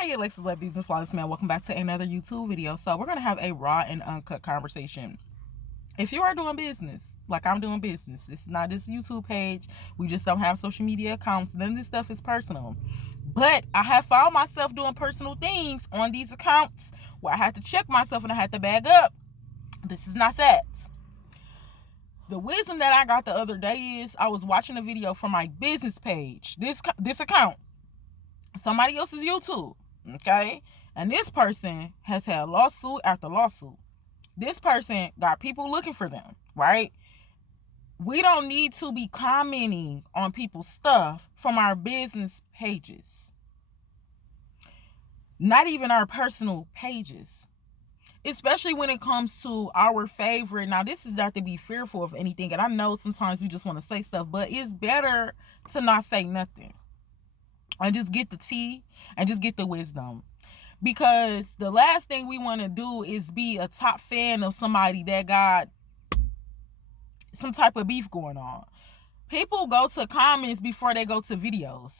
Hey, Alexus, Let Business Flawless Man. Welcome back to another YouTube video. So we're going to have a raw and uncut conversation. If you are doing business, like I'm doing business, it's not this YouTube page. We just don't have social media accounts. None of this stuff is personal. But I have found myself doing personal things on these accounts where I had to check myself and I had to bag up. This is not that. The wisdom that I got the other day is I was watching a video from my business page, this account, somebody else's YouTube, okay? And this person has had lawsuit after lawsuit. This person got people looking for them, right? We don't need to be commenting on people's stuff from our business pages. Not even our personal pages. Especially when it comes to our favorite. Now, this is not to be fearful of anything. And I know sometimes we just want to say stuff. But it's better to not say nothing. And just get the tea and just get the wisdom. Because the last thing we want to do is be a top fan of somebody that got some type of beef going on. People go to comments before they go to videos.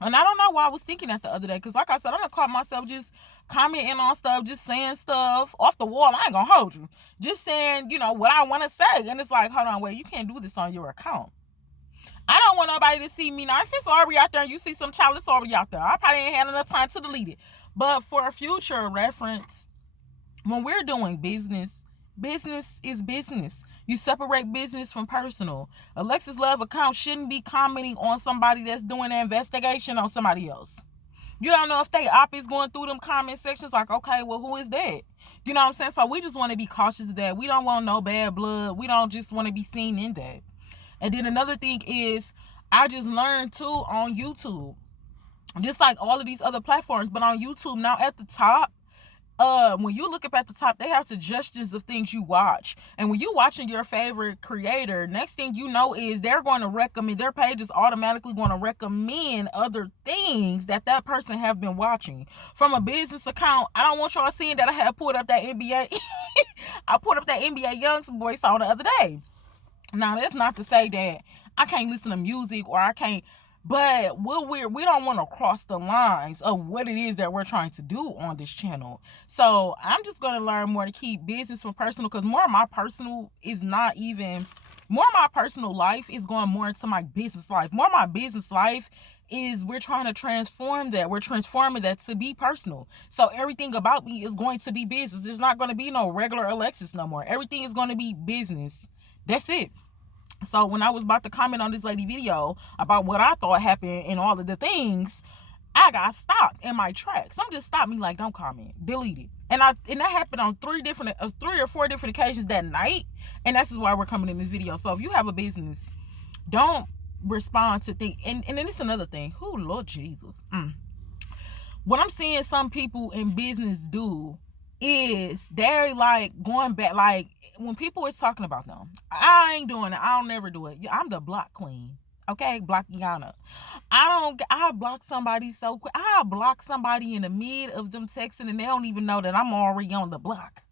And I don't know why I was thinking that the other day. Because like I said, I done caught myself just commenting on stuff, just saying stuff off the wall. I ain't going to hold you. Just saying, what I want to say. And it's like, hold on, wait, you can't do this on your account. I don't want nobody to see me. Now, if it's already out there and you see some child, it's already out there. I probably ain't had enough time to delete it. But for a future reference, when we're doing business, business is business. You separate business from personal. Alexus Love account shouldn't be commenting on somebody that's doing an investigation on somebody else. You don't know if they op is going through them comment sections like, okay, well, who is that? You know what I'm saying? So we just want to be cautious of that. We don't want no bad blood. We don't just want to be seen in that. And then another thing is, I just learned too on YouTube, just like all of these other platforms, but on YouTube now at the top, when you look up at the top, they have suggestions of things you watch. And when you're watching your favorite creator, next thing you know is they're going to recommend, their page is automatically going to recommend other things that person have been watching. From a business account, I don't want y'all seeing that I had pulled up that NBA. I pulled up that NBA Youngboy song the other day. Now, that's not to say that I can't listen to music or I can't, but we don't want to cross the lines of what it is that we're trying to do on this channel. So I'm just going to learn more to keep business from personal, because more of my personal life is going more into my business life. More of my business life is we're trying to transform that. We're transforming that to be personal. So everything about me is going to be business. It's not going to be no regular Alexus no more. Everything is going to be business. That's it. So when I was about to comment on this lady video about what I thought happened and all of the things, I got stopped in my tracks. Some just stopped me like, don't comment, delete it. And that happened on three or four different occasions that night. And that's just why we're coming in this video. So if you have a business, don't respond to things. And then it's another thing. Oh, Lord Jesus. What I'm seeing some people in business do is they're like going back, like when people is talking about them, I ain't doing it, I'll never do it. I'm the block queen, okay? Blockiana. I'll block somebody so quick. I'll block somebody in the mid of them texting and they don't even know that I'm already on the block.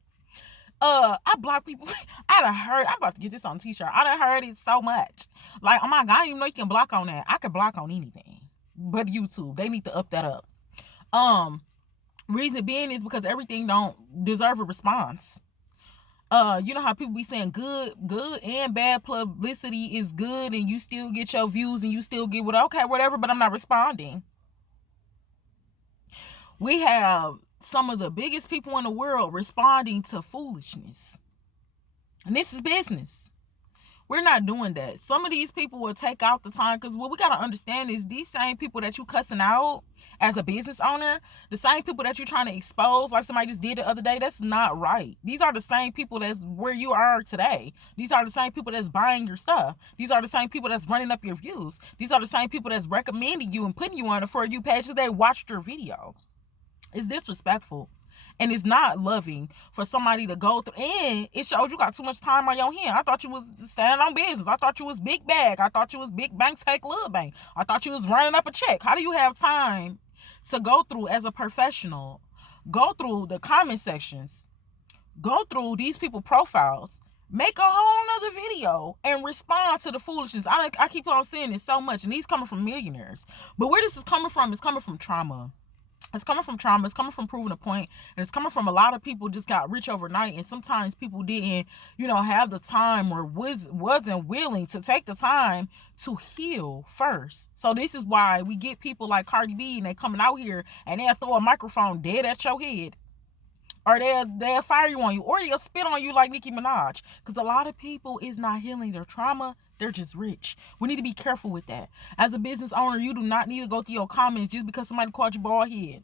I block people. I'm about to get this on a t-shirt. I done heard it so much. Like, oh my God, I didn't even know you can block on that. I can block on anything but YouTube. They need to up that up. Reason being is because everything don't deserve a response. You know how people be saying good and bad publicity is good, and you still get your views and you still get whatever, but I'm not responding. We have some of the biggest people in the world responding to foolishness. And this is business. We're not doing that. Some of these people will take out the time, because what we got to understand is these same people that you cussing out as a business owner, the same people that you're trying to expose, like somebody just did the other day, that's not right. These are the same people that's where you are today. These are the same people that's buying your stuff. These are the same people that's running up your views. These are the same people that's recommending you and putting you on a For You page because they watched your video. It's disrespectful. And it's not loving for somebody to go through. And it shows you got too much time on your hand. I thought you was standing on business. I thought you was big bag. I thought you was big bank, take little bank. I thought you was running up a check. How do you have time to go through as a professional? Go through the comment sections. Go through these people profiles. Make a whole nother video and respond to the foolishness. I keep on seeing this so much. And these coming from millionaires. But where this is coming from trauma. It's coming from trauma. It's coming from proving a point. And it's coming from a lot of people just got rich overnight. And sometimes people didn't, have the time or wasn't willing to take the time to heal first. So this is why we get people like Cardi B and they coming out here and they'll throw a microphone dead at your head. Or they'll fire you on you. Or they'll spit on you like Nicki Minaj. Because a lot of people is not healing their trauma. They're just rich. We need to be careful with that. As a business owner, you do not need to go through your comments just because somebody called you bald head.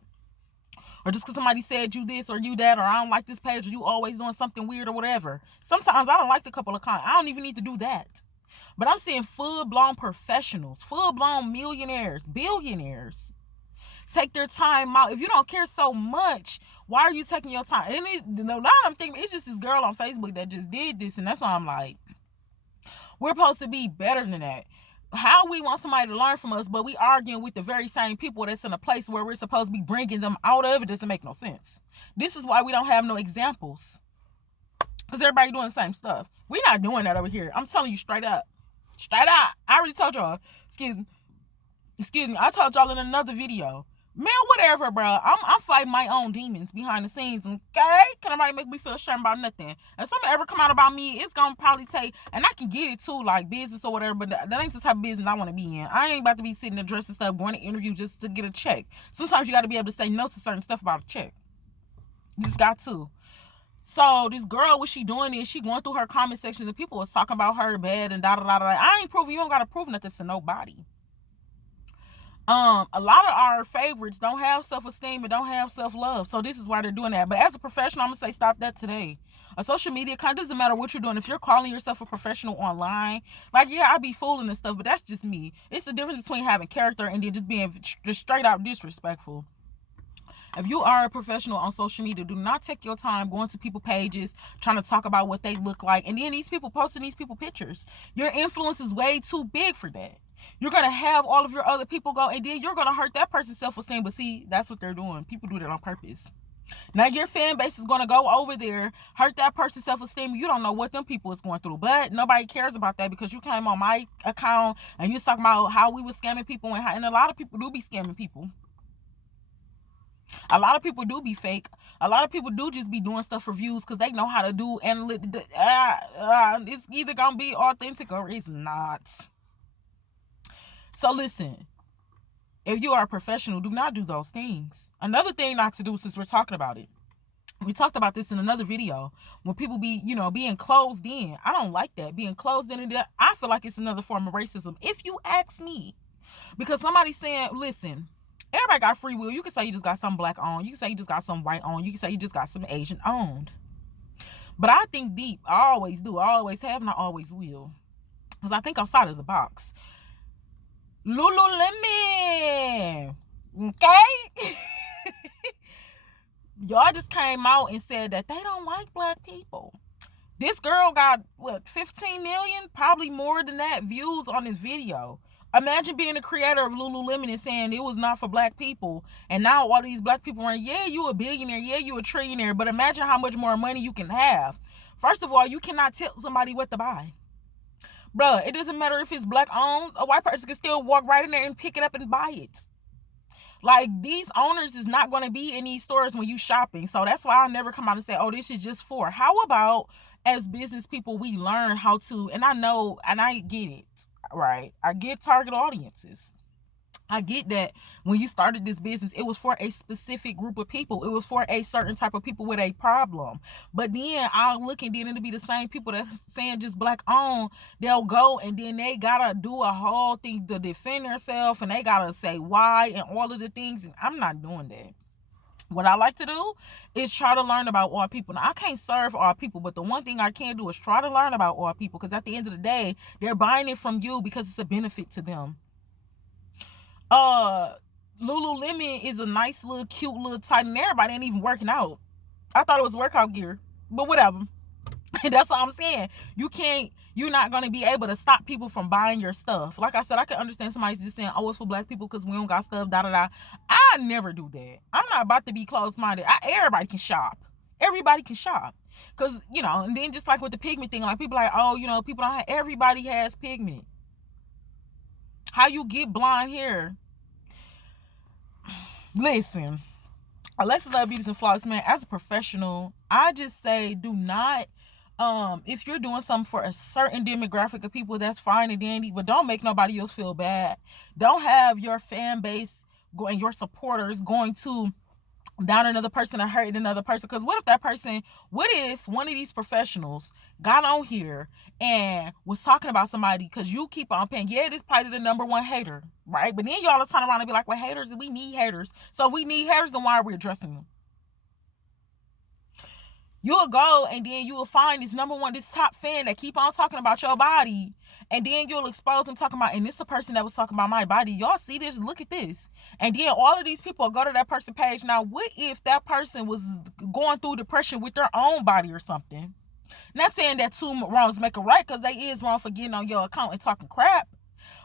Or just because somebody said you this or you that, or I don't like this page, or you always doing something weird or whatever. Sometimes I don't like the couple of comments. I don't even need to do that. But I'm seeing full-blown professionals, full-blown millionaires, billionaires take their time out. If you don't care so much, why are you taking your time? And now I'm thinking, it's just this girl on Facebook that just did this, and that's why I'm like, we're supposed to be better than that. How we want somebody to learn from us, but we arguing with the very same people that's in a place where we're supposed to be bringing them out of, it doesn't make no sense. This is why we don't have no examples. Because everybody doing the same stuff. We're not doing that over here. I'm telling you straight up. Straight up. I already told y'all. Excuse me. I told y'all in another video. Man, whatever, bro. I'm fighting my own demons behind the scenes, okay? Can nobody make me feel ashamed about nothing? If something ever come out about me, it's gonna probably take, and I can get it too, like business or whatever, but that ain't the type of business I want to be in. I ain't about to be sitting and dressing stuff, going to interview just to get a check. Sometimes you got to be able to say no to certain stuff about a check. You just got to. So this girl, what she doing is she going through her comment sections and people was talking about her bad and da-da-da-da. I ain't proving, you don't got to prove nothing to nobody. A lot of our favorites don't have self-esteem and don't have self-love. So this is why they're doing that. But as a professional, I'm going to say stop that today. A social media kind of doesn't matter what you're doing. If you're calling yourself a professional online, like, yeah, I be fooling and stuff, but that's just me. It's the difference between having character and then just being just straight out disrespectful. If you are a professional on social media, do not take your time going to people's pages, trying to talk about what they look like. And then these people posting these people pictures. Your influence is way too big for that. You're going to have all of your other people go, and then you're going to hurt that person's self-esteem. But see, that's what they're doing. People do that on purpose. Now your fan base is going to go over there, hurt that person's self-esteem. You don't know what them people is going through. But nobody cares about that because you came on my account and you're talking about how we were scamming people. And a lot of people do be scamming people. A lot of people do be fake. A lot of people do just be doing stuff for views because they know how to do analytics. It's either going to be authentic or it's not. So listen, if you are a professional, do not do those things. Another thing not to do, since we're talking about it, we talked about this in another video, when people be, being closed in. I don't like that. Being closed in, I feel like it's another form of racism, if you ask me. Because somebody's saying, listen, everybody got free will. You can say you just got some black owned. You can say you just got some white owned. You can say you just got some Asian owned. But I think deep. I always do. I always have and I always will. Because I think outside of the box. Lululemon. Okay? Y'all just came out and said that they don't like black people. This girl got, 15 million? Probably more than that views on this video. Imagine being a creator of Lululemon and saying it was not for black people. And now all these black people are, yeah, you a billionaire. Yeah, you a trillionaire. But imagine how much more money you can have. First of all, you cannot tell somebody what to buy. Bruh, it doesn't matter if it's black owned. A white person can still walk right in there and pick it up and buy it. Like, these owners is not going to be in these stores when you shopping. So that's why I never come out and say, oh, this is just for. How about as business people, we learn how to, and I know, and I get it, right? I get target audiences. I get that when you started this business, it was for a specific group of people. It was for a certain type of people with a problem. But then I'll look and then it'll be the same people that's saying just black owned. They'll go and then they gotta do a whole thing to defend themselves and they gotta say why and all of the things. And I'm not doing that. What I like to do is try to learn about all people. Now, I can't serve all people, but the one thing I can do is try to learn about all people because at the end of the day, they're buying it from you because it's a benefit to them. Lululemon is a nice little cute little tight, and everybody ain't even working out. I thought it was workout gear, but whatever. That's all I'm saying. You're not going to be able to stop people from buying your stuff. Like I said, I can understand somebody's just saying, oh, it's for black people because we don't got stuff, da-da-da. I never do that. I'm not about to be closed-minded. Everybody can shop. Everybody can shop. Because, and then just like with the pigment thing, like people like, oh, people don't have, everybody has pigment. How you get blonde hair? Listen, Alexus Love Beauties and Flawless, man, as a professional, I just say do not, if you're doing something for a certain demographic of people, that's fine and dandy, but don't make nobody else feel bad. Don't have your fan base and your supporters going to down another person or hurting another person. Because what if one of these professionals got on here and was talking about somebody, because you keep on paying, yeah, this probably the number one hater, right? But then y'all will turn around and be like, well, haters, we need haters. So if we need haters, then why are we addressing them? You'll go and then you will find this top fan that keep on talking about your body, and then you'll expose them talking about, and this is a person that was talking about my body. Y'all see this? Look at this. And then all of these people go to that person's page. Now, what if that person was going through depression with their own body or something? Not saying that two wrongs make a right, because they is wrong for getting on your account and talking crap,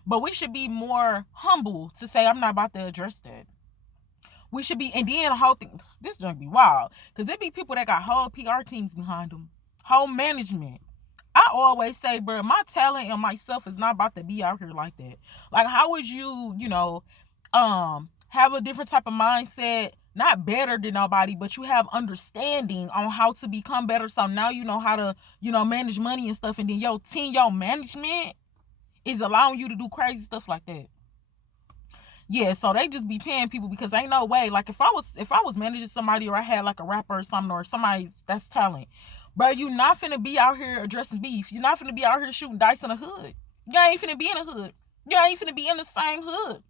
but we should be more humble to say, I'm not about to address that. We should be, and then the whole thing, this junk be wild, because there be people that got whole PR teams behind them, whole management. I always say, bro, my talent and myself is not about to be out here like that. Like, how would you, have a different type of mindset, not better than nobody, but you have understanding on how to become better. So now you know how to, manage money and stuff, and then your team, your management is allowing you to do crazy stuff like that. Yeah, so they just be paying people, because ain't no way. Like, if I was managing somebody, or I had like a rapper or something, or somebody that's talent, bro, you not finna be out here addressing beef. You not finna be out here shooting dice in the hood. You ain't finna be in the hood. You ain't finna be in the same hood.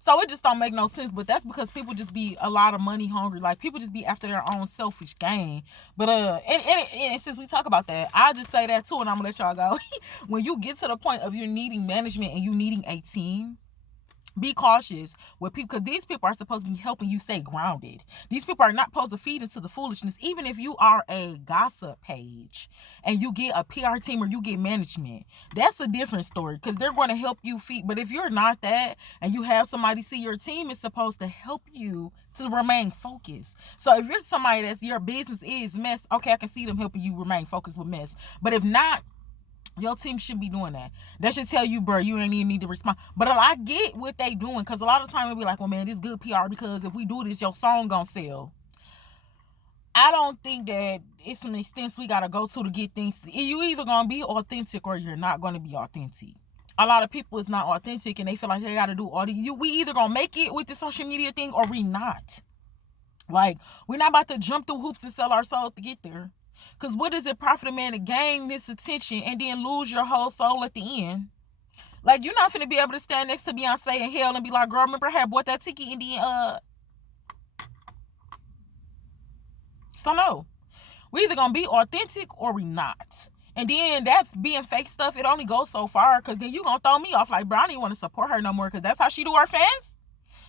So it just don't make no sense. But that's because people just be a lot of money hungry. Like, people just be after their own selfish gain. But and since we talk about that, I'll just say that too, and I'm gonna let y'all go. When you get to the point of you needing management and you needing a team, be cautious with people, because these people are supposed to be helping you stay grounded. These people are not supposed to feed into the foolishness. Even if you are a gossip page and you get a PR team or you get management, that's a different story, because they're going to help you feed. But if you're not that and you have somebody, see, your team is supposed to help you to remain focused. So if you're somebody that's, your business is mess, okay, I can see them helping you remain focused with mess. But if not, your team shouldn't be doing that. That should tell you, bro, you ain't even need to respond. But I get what they doing, because a lot of time it'll be like, well, man, this good PR, because if we do this, your song gonna sell. I don't think that it's some extents we gotta go to get things. You either gonna be authentic or you're not gonna be authentic. A lot of people is not authentic, and they feel like they gotta do all the. We either gonna make it with the social media thing or we not. Like, we're not about to jump through hoops and sell our souls to get there. Because what does it profit a man to gain this attention and then lose your whole soul at the end? Like, you're not going to be able to stand next to Beyonce in hell and be like, girl, remember I had bought that ticket and then, So no. We either going to be authentic or we not. And then that being fake stuff, it only goes so far, because then you going to throw me off. Like, bro, I don't even want to support her no more, because that's how she do her fans?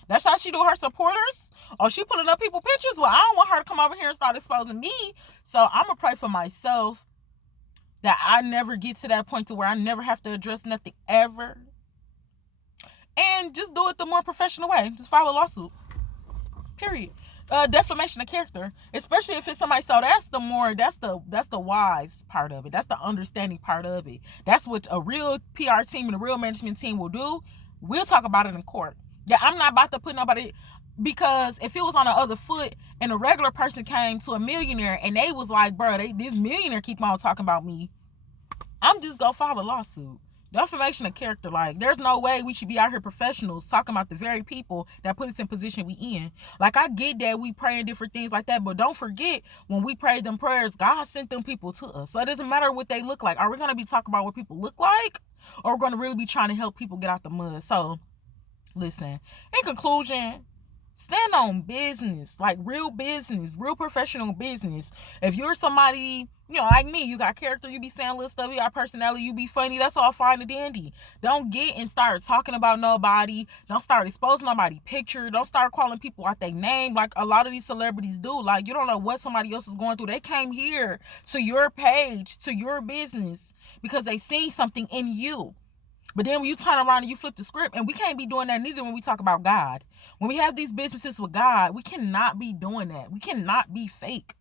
That's how she do her supporters? Oh, she putting up people pictures? Well, I don't want her to come over here and start exposing me. So I'm going to pray for myself that I never get to that point to where I never have to address nothing ever. And just do it the more professional way. Just file a lawsuit. Period. Defamation of character, especially if it's somebody. So that's the wise part of it. That's the understanding part of it. That's what a real PR team and a real management team will do. We'll talk about it in court. Yeah, I'm not about to put nobody, because if it was on the other foot and a regular person came to a millionaire and they was like, bro, this millionaire keep on talking about me, I'm just gonna file a lawsuit. Defamation of character. Like, there's no way we should be out here professionals talking about the very people that put us in position we in. Like, I get that we pray in different things like that, but don't forget, when we prayed them prayers, God sent them people to us. So it doesn't matter what they look like. Are we gonna be talking about what people look like, or we're gonna really be trying to help people get out the mud? So listen, in conclusion, stand on business, like real business, real professional business. If you're somebody, like me, you got character, you be saying little stuff, you got personality, you be funny, that's all fine and dandy. Don't get and start talking about nobody. Don't start exposing nobody's picture. Don't start calling people out their name like a lot of these celebrities do. Like, you don't know what somebody else is going through. They came here to your page, to your business, because they see something in you. But then when you turn around and you flip the script, and we can't be doing that neither when we talk about God. When we have these businesses with God, we cannot be doing that. We cannot be fake.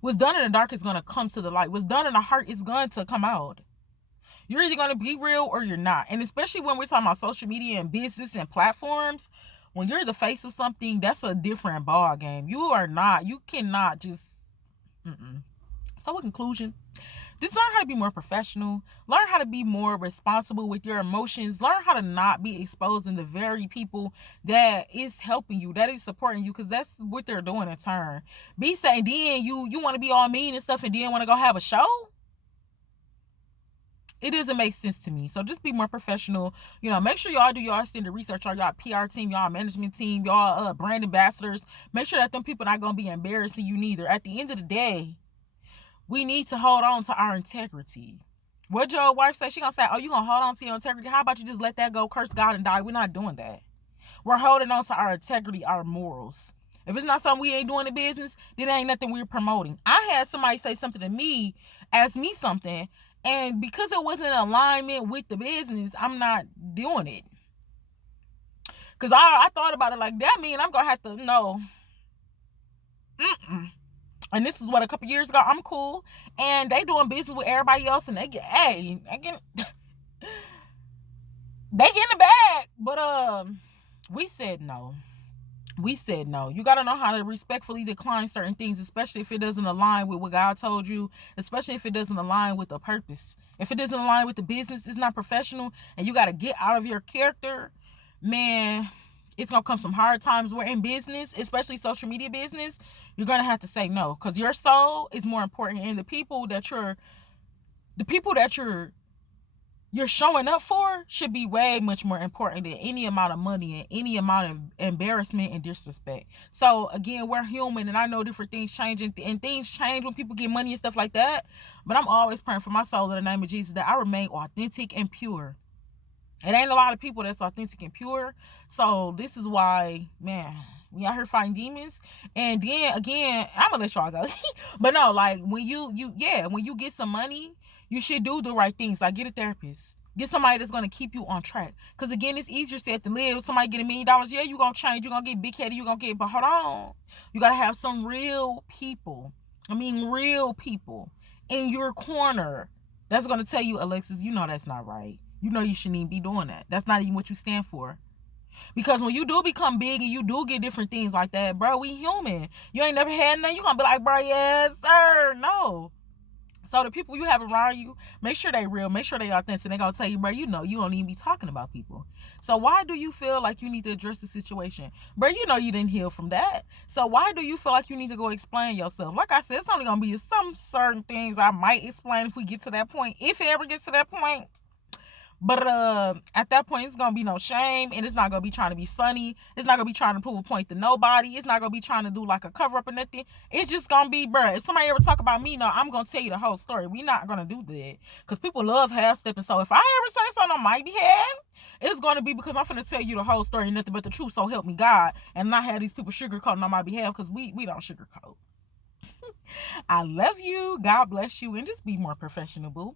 What's done in the dark is going to come to the light. What's done in the heart is going to come out. You're either going to be real or you're not. And especially when we're talking about social media and business and platforms, When you're the face of something, that's a different ball game. You cannot just. Mm-mm. So, in conclusion, just learn how to be more professional. Learn how to be more responsible with your emotions. Learn how to not be exposing the very people that is helping you, that is supporting you, because that's what they're doing in turn. Be saying then you want to be all mean and stuff, and then want to go have a show. It doesn't make sense to me. So just be more professional. Make sure y'all do y'all extended research on y'all PR team, y'all management team, y'all brand ambassadors. Make sure that them people not gonna be embarrassing you neither. At the end of the day, we need to hold on to our integrity. What your wife say? She gonna say, "Oh, you gonna hold on to your integrity? How about you just let that go, curse God, and die?" We're not doing that. We're holding on to our integrity, our morals. If it's not something we ain't doing in business, then it ain't nothing we're promoting. I had somebody say something to me, ask me something, and because it wasn't in alignment with the business, I'm not doing it. Because I thought about it like, that mean I'm going to have to, no. And this is what, a couple years ago, I'm cool. And they doing business with everybody else, and they get they get in the bag. But we said no. You got to know how to respectfully decline certain things, especially if it doesn't align with what God told you, especially if it doesn't align with the purpose. If it doesn't align with the business, it's not professional, and you got to get out of your character, man, it's going to come some hard times where in business, especially social media business, you're going to have to say no, because your soul is more important, and the people that you're showing up for should be way much more important than any amount of money and any amount of embarrassment and disrespect. So again, we're human, and I know different things change, and things change when people get money and stuff like that. But I'm always praying for my soul in the name of Jesus that I remain authentic and pure. It ain't a lot of people that's authentic and pure. So this is why, man, we out here fighting demons. And then again, I'm gonna let y'all go. But no, like when you get some money, you should do the right things. Like, get a therapist. Get somebody that's gonna keep you on track. Because again, it's easier said than live. Somebody get $1 million, yeah, you're gonna change, you're gonna get big headed, but hold on. You gotta have some real people. Real people in your corner that's gonna tell you, Alexus, that's not right. You shouldn't even be doing that. That's not even what you stand for. Because when you do become big and you do get different things like that, bro, we human. You ain't never had nothing. You gonna be like, bro, yes, sir. No. So the people you have around you, make sure they real, make sure they authentic. They gonna tell you, bro, you don't even be talking about people. So why do you feel like you need to address the situation? Bro, you didn't heal from that. So why do you feel like you need to go explain yourself? Like I said, it's only gonna be some certain things I might explain if we get to that point. If it ever gets to that point. But at that point, it's gonna be no shame, and it's not gonna be trying to be funny. It's not gonna be trying to prove a point to nobody. It's not gonna be trying to do like a cover up or nothing. It's just gonna be, bruh, if somebody ever talk about me, no, I'm gonna tell you the whole story. We not gonna do that, because people love half stepping. So if I ever say something on my behalf, it's gonna be because I'm finna tell you the whole story, nothing but the truth. So help me God, and not have these people sugarcoating on my behalf, because we don't sugarcoat. I love you. God bless you, and just be more professional, boo.